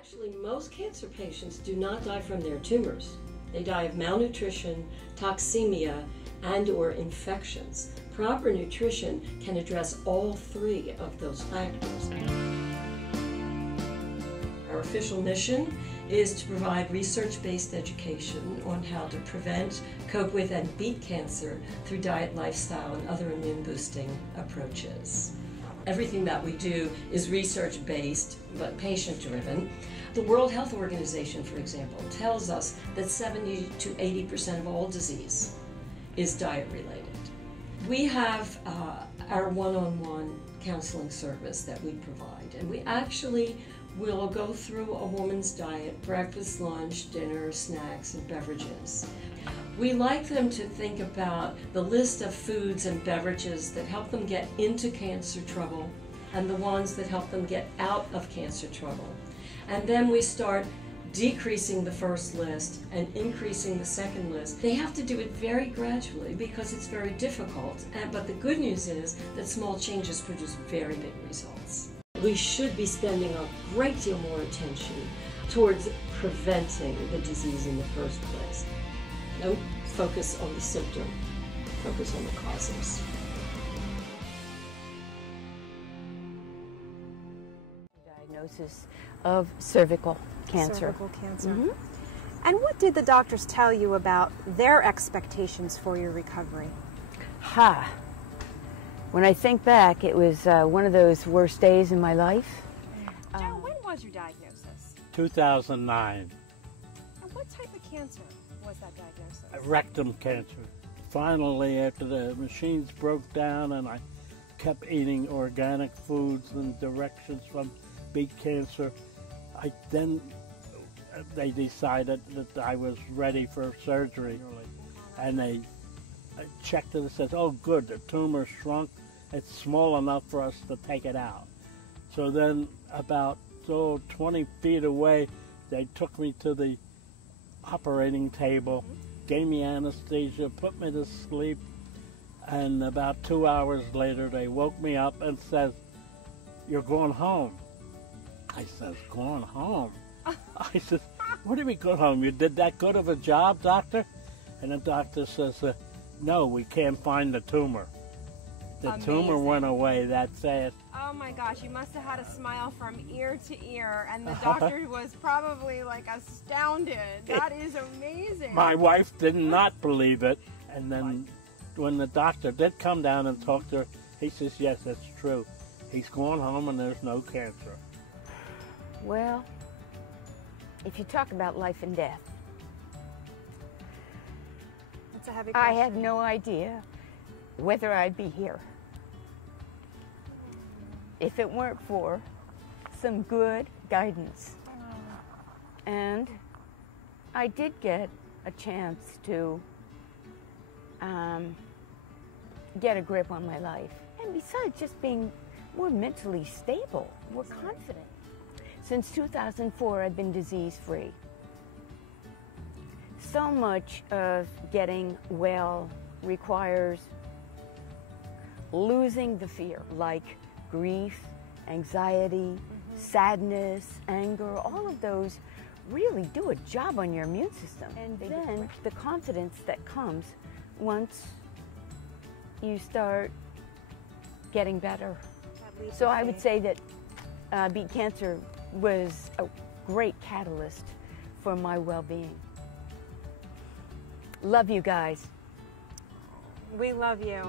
Actually, most cancer patients do not die from their tumors. They die of malnutrition, toxemia, and/or infections. Proper nutrition can address all three of those factors. Our official mission is to provide research-based education on how to prevent, cope with, and beat cancer through diet, lifestyle, and other immune-boosting approaches. Everything that we do is research-based, but patient-driven. The World Health Organization, for example, tells us that 70 to 80% of all disease is diet-related. We have our one-on-one counseling service that we provide, and we actually will go through a woman's diet: breakfast, lunch, dinner, snacks, and beverages. We like them to think about the list of foods and beverages that help them get into cancer trouble and the ones that help them get out of cancer trouble. And then we start decreasing the first list and increasing the second list. They have to do it very gradually because it's very difficult. But the good news is that small changes produce very big results. We should be spending a great deal more attention towards preventing the disease in the first place. Don't focus on the symptom, focus on the causes. Diagnosis of cervical cancer. Cervical cancer. And what did the doctors tell you about their expectations for your recovery? When I think back, it was one of those worst days in my life. Joe, when was your diagnosis? 2009. And what type of cancer was that diagnosis? Rectum cancer. Finally, after the machines broke down and I kept eating organic foods and directions from BeatCancer, they decided that I was ready for surgery. And they checked it and said, "Oh good, the tumor shrunk. It's small enough for us to take it out." So then about 20 feet away, they took me to the operating table, gave me anesthesia, put me to sleep, and about 2 hours later they woke me up and said, "You're going home." I says, "Going home?" I said, "What do you mean going home? You did that good of a job, doctor?" And the doctor says, "No, we can't find the tumor." The tumor went away that fast. Oh my gosh, you must have had a smile from ear to ear, and the doctor was probably like astounded. That is amazing. My wife did not believe it, and then when the doctor did come down and talk to her, he says, "Yes, that's true. He's going home and there's no cancer." Well, if you talk about life and death, That's a heavy question. I had no idea whether I'd be here if it weren't for some good guidance. And I did get a chance to get a grip on my life. And besides just being more mentally stable, more confident. Since 2004, I've been disease-free. So much of getting well requires losing the fear, like grief, anxiety, sadness, anger. All of those really do a job on your immune system. And then the confidence that comes once you start getting better. So I would say that BeatCancer was a great catalyst for my well-being. Love you guys. We love you.